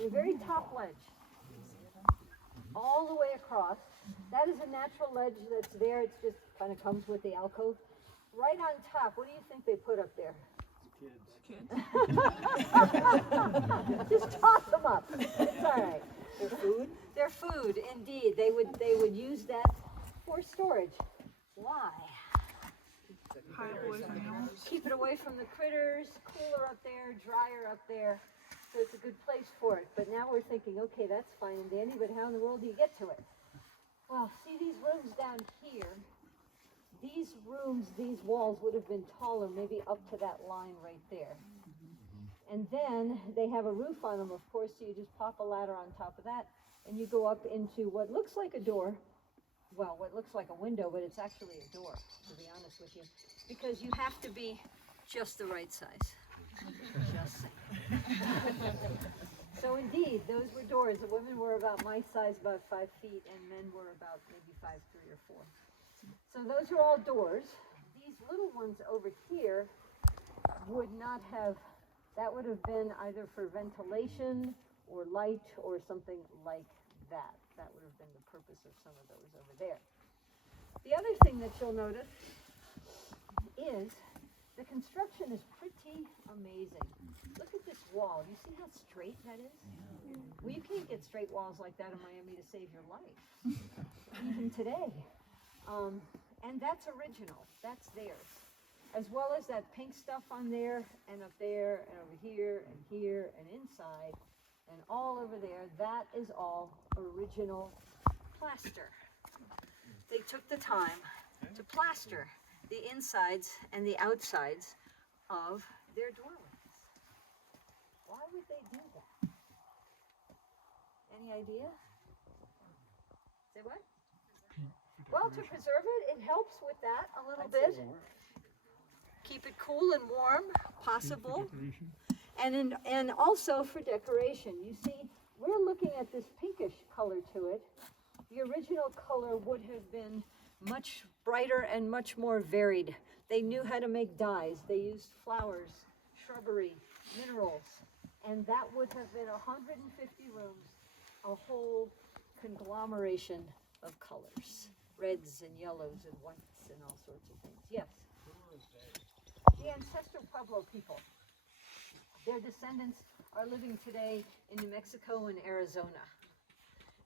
on the very top ledge, all the way across. That is a natural ledge that's there. It's just kind of comes with the alcove. Right on top, what do you think they put up there? Kids. Just toss them up. It's all right. Their food? Their food, indeed. They would use that for storage. Why? Keep it away from the critters, cooler up there, drier up there. So it's a good place for it. But now we're thinking, okay, that's fine and dandy, but how in the world do you get to it? Well, see these rooms down here? These rooms, these walls would have been taller, maybe up to that line right there. And then they have a roof on them, of course, so you just pop a ladder on top of that, and you go up into what looks like a door. Well, what looks like a window, but it's actually a door, to be honest with you, because you have to be just the right size. Just saying. So indeed, those were doors. The women were about my size, about 5 feet, and men were about maybe 5'3" or 4. So those are all doors. These little ones over here would not have, that would have been either for ventilation or light or something like that. That would have been the purpose of some of those over there. The other thing that you'll notice is the construction is pretty amazing. Look at this wall. You see how straight that is? Well, you can't get straight walls like that in Miami to save your life, even today. And that's original. That's theirs. As well as that pink stuff on there, and up there, and over here, and inside, and all over there. That is all original plaster. They took the time to plaster the insides and the outsides of their dwellings. Why would they do that? Any idea? Say what? Well, to preserve it, it helps with that a little bit. Keep it cool and warm, possible. And also for decoration. You see, we're looking at this pinkish color to it. The original color would have been much brighter and much more varied. They knew how to make dyes. They used flowers, shrubbery, minerals, and that would have been 150 rooms, a whole conglomeration of colors, reds and yellows and whites and all sorts of things. Yes? The Ancestral Pueblo people. Their descendants are living today in New Mexico and Arizona.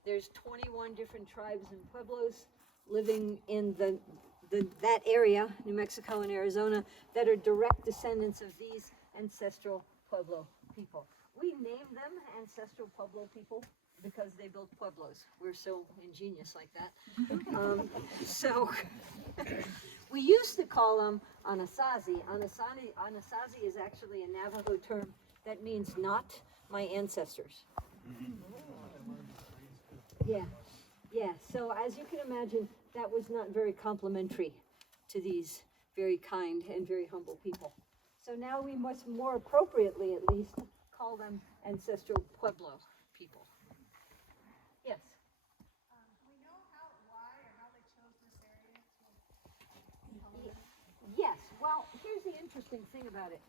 There's 21 different tribes and pueblos living in that area, New Mexico and Arizona, that are direct descendants of these Ancestral Pueblo people. We name them Ancestral Pueblo people because they built pueblos. We're so ingenious like that. So we used to call them Anasazi. Anasazi is actually a Navajo term that means not my ancestors. Yeah. So as you can imagine, that was not very complimentary to these very kind and very humble people. So now we must more appropriately, at least, call them Ancestral Pueblo people. Yes? Do we know why or how they chose this area to Yes. Well, here's the interesting thing about it.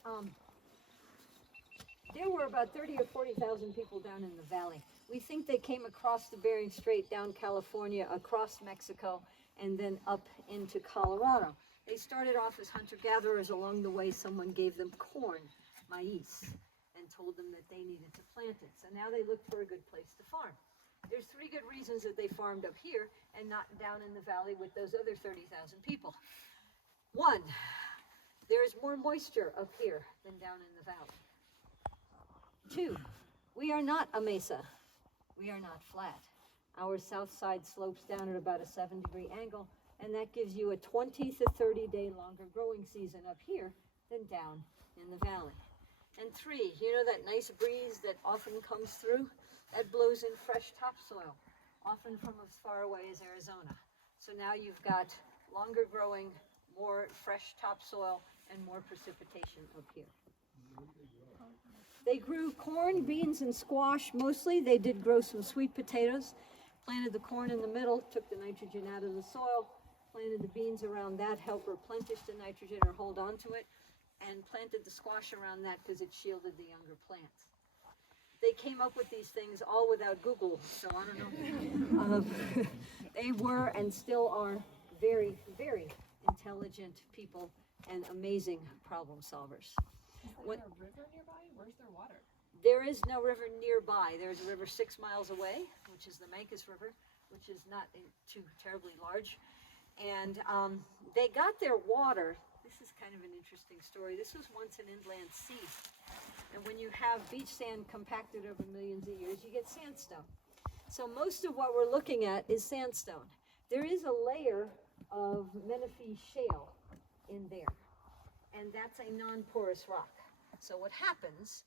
There were about 30 or 40,000 people down in the valley. We think they came across the Bering Strait, down California, across Mexico, and then up into Colorado. They started off as hunter-gatherers. Along the way, someone gave them corn, maize, and told them that they needed to plant it. So now they looked for a good place to farm. There's 3 good reasons that they farmed up here and not down in the valley with those other 30,000 people. 1, there is more moisture up here than down in the valley. 2, we are not a mesa. We are not flat. Our south side slopes down at about a 7-degree angle, and that gives you a 20 to 30 day longer growing season up here than down in the valley. And 3, you know that nice breeze that often comes through? That blows in fresh topsoil, often from as far away as Arizona. So now you've got longer growing, more fresh topsoil, and more precipitation up here. They grew corn, beans, and squash mostly. They did grow some sweet potatoes. Planted the corn in the middle, took the nitrogen out of the soil, planted the beans around that, help replenish the nitrogen or hold on to it, and planted the squash around that because it shielded the younger plants. they came up with these things all without Google, so I don't know. They were and still are very, very intelligent people and amazing problem solvers. Is there a river nearby? Where's their water? There is no river nearby. There's a river 6 miles away, which is the Mancos River, which is not too terribly large. And they got their water. This is kind of an interesting story. This was once an inland sea. And when you have beach sand compacted over millions of years, you get sandstone. So most of what we're looking at is sandstone. There is a layer of Menifee shale in there, and that's a non-porous rock. So what happens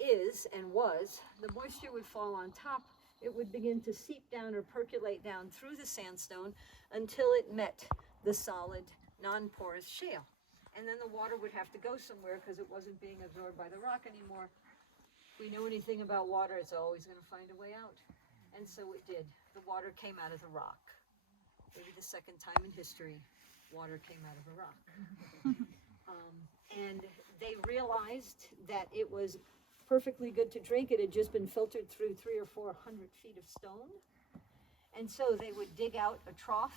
is, and was, the moisture would fall on top, it would begin to seep down or percolate down through the sandstone until it met the solid, non-porous shale. And then the water would have to go somewhere because it wasn't being absorbed by the rock anymore. If we know anything about water, it's always going to find a way out. And so it did. The water came out of the rock. Maybe the second time in history, water came out of a rock. And they realized that it was perfectly good to drink. It had just been filtered through 300 or 400 feet of stone. And so they would dig out a trough,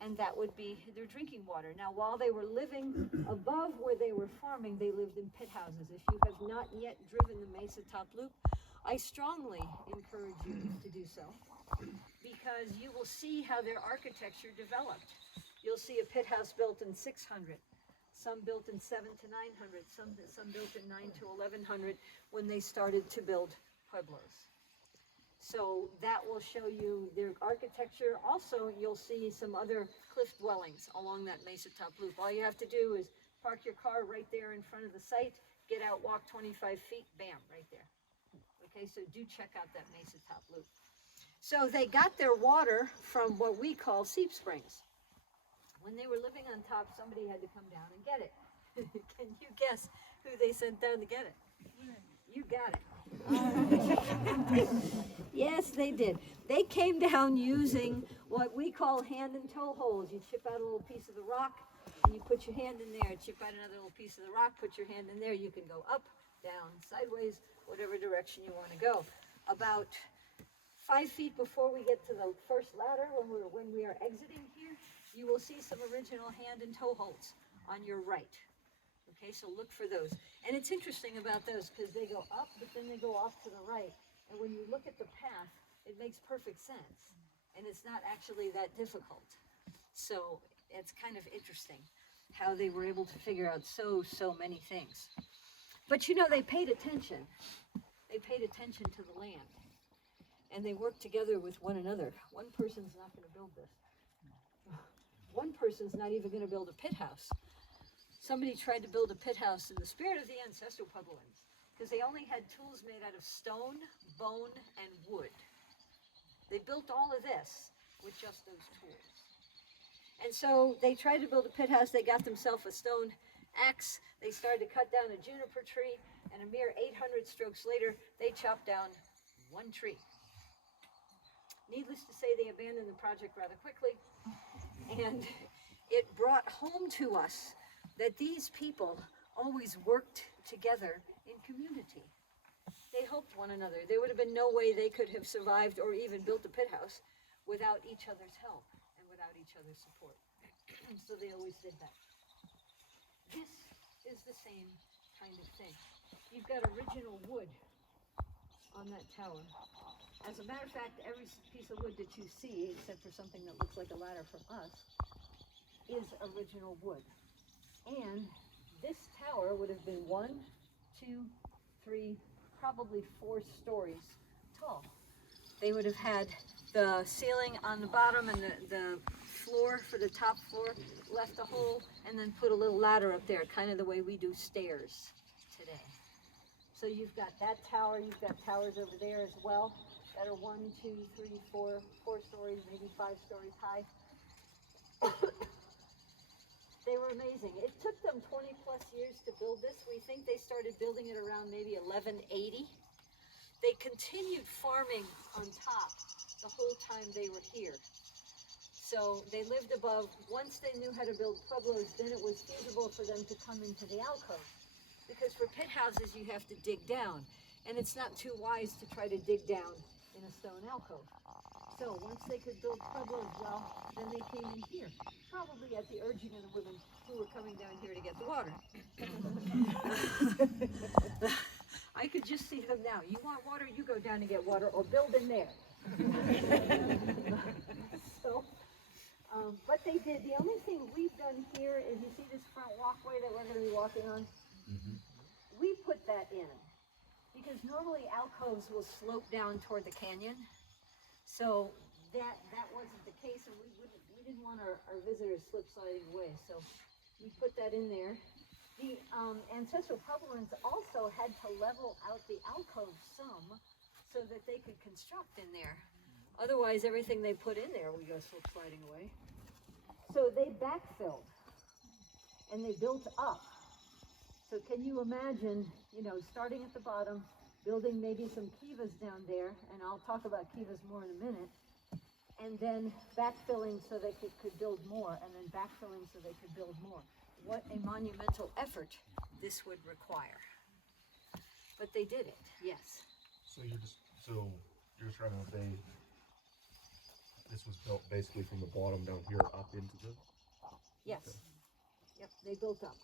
and that would be their drinking water. Now, while they were living above where they were farming, they lived in pit houses. If you have not yet driven the Mesa Top Loop, I strongly encourage you to do so, because you will see how their architecture developed. You'll see a pit house built in 600, some built in 700 to 900, some built in 900 to 1100 when they started to build pueblos. So that will show you their architecture. Also, you'll see some other cliff dwellings along that Mesa Top Loop. All you have to do is park your car right there in front of the site, get out, walk 25 feet, bam, right there. Okay, so do check out that Mesa Top Loop. So they got their water from what we call seep springs. When they were living on top, somebody had to come down and get it. Can you guess who they sent down to get it? You got it. Yes, they did. They came down using what we call hand and toe holes. You chip out a little piece of the rock, and you put your hand in there, chip out another little piece of the rock, put your hand in there. You can go up, down, sideways, whatever direction you want to go. About 5 feet before we get to the first ladder, when we are exiting here, you will see some original hand and toe holds on your right. Okay, so look for those. And it's interesting about those because they go up, but then they go off to the right. And when you look at the path, it makes perfect sense. And it's not actually that difficult. So it's kind of interesting how they were able to figure out so many things. But you know, they paid attention. They paid attention to the land. And they worked together with one another. One person's not going to build this. One person's not even going to build a pit house. Somebody tried to build a pit house in the spirit of the Ancestral Puebloans, because they only had tools made out of stone, bone, and wood. They built all of this with just those tools. And so they tried to build a pit house. They got themselves a stone axe. They started to cut down a juniper tree, and a mere 800 strokes later, they chopped down one tree. Needless to say, they abandoned the project rather quickly, and it brought home to us that these people always worked together in community. They helped one another. There would have been no way they could have survived or even built a pit house without each other's help and without each other's support. So they always did that. This is the same kind of thing. You've got original wood on that tower. As a matter of fact, every piece of wood that you see, except for something that looks like a ladder from us, is original wood. And this tower would have been 1, 2, 3, probably 4 stories tall. They would have had the ceiling on the bottom and the floor for the top floor, left a hole, and then put a little ladder up there, kind of the way we do stairs today. So you've got that tower, you've got towers over there as well that are 1, 2, 3, 4 stories, maybe 5 stories high. They were amazing. It took them 20 plus years to build this. We think they started building it around maybe 1180. They continued farming on top the whole time they were here. So they lived above. Once they knew how to build pueblos, then it was feasible for them to come into the alcove. Because for pit houses, you have to dig down. and it's not too wise to try to dig down in a stone alcove. So once they could build pueblos, well, then they came in here, probably at the urging of the women who were coming down here to get the water. I could just see them now. You want water, you go down and get water, or build in there. So, but they did. The only thing we've done here is, you see this front walkway that we're going to be walking on? We put that in because normally alcoves will slope down toward the canyon. So that wasn't the case, and we didn't want our visitors slip sliding away. So we put that in there. The Ancestral Puebloans also had to level out the alcove some so that they could construct in there. Otherwise, everything they put in there would go slip sliding away. So they backfilled and they built up. So can you imagine, starting at the bottom, building maybe some kivas down there, and I'll talk about kivas more in a minute, and then backfilling so they could build more, and then backfilling so they could build more. What a monumental effort this would require. But they did it, yes. So you're just trying to say this was built basically from the bottom down here up into the. Yes. Okay. Yep, they built up.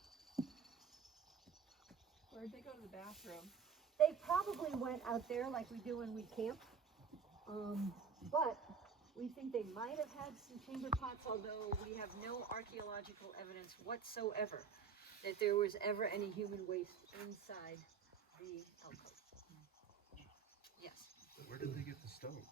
Where'd they go to the bathroom? They probably went out there like we do when we camp. But we think they might have had some chamber pots, although we have no archaeological evidence whatsoever that there was ever any human waste inside the alcove. Yes. Where did they get the stones?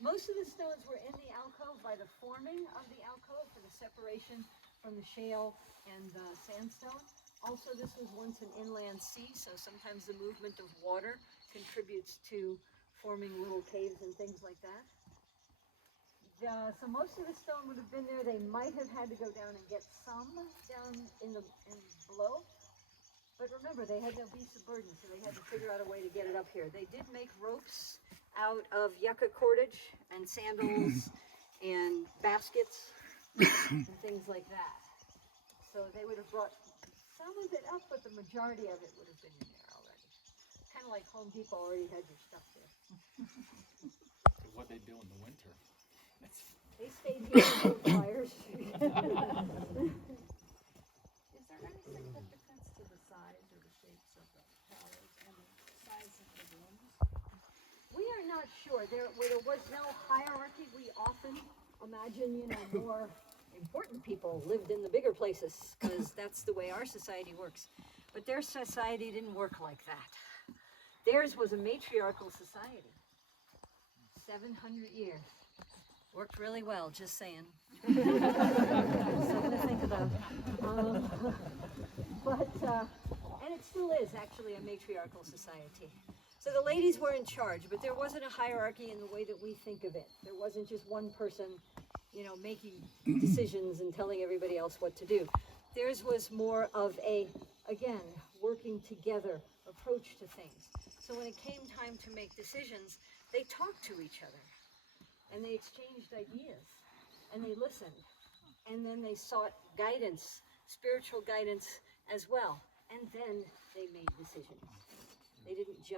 Most of the stones were in the alcove by the forming of the alcove for the separation from the shale and the sandstone. Also, this was once an inland sea, so sometimes the movement of water contributes to forming little caves and things like that. So most of the stone would have been there. They might have had to go down and get some down in below. But remember, they had no beasts of burden, so they had to figure out a way to get it up here. They did make ropes out of yucca cordage and sandals and baskets and things like that. So they would have brought some of it up, but the majority of it would have been in there already. Kind of like Home Depot already had your stuff there. What they do in the winter. They stayed here and built fires. Is there any significance to the size or the shapes of the towers and the size of the rooms? We are not sure. There was no hierarchy. We often imagine, more important people lived in the bigger places because that's the way our society works. But their society didn't work like that. Theirs was a matriarchal society. 700 years. Worked really well, just saying. Something to think about. And it still is actually a matriarchal society. So the ladies were in charge, but there wasn't a hierarchy in the way that we think of it. There wasn't just one person, making decisions and telling everybody else what to do. Theirs was more of a, again, working together approach to things. So when it came time to make decisions, they talked to each other. And they exchanged ideas, and they listened, and then they sought guidance, spiritual guidance as well, and then they made decisions. They didn't just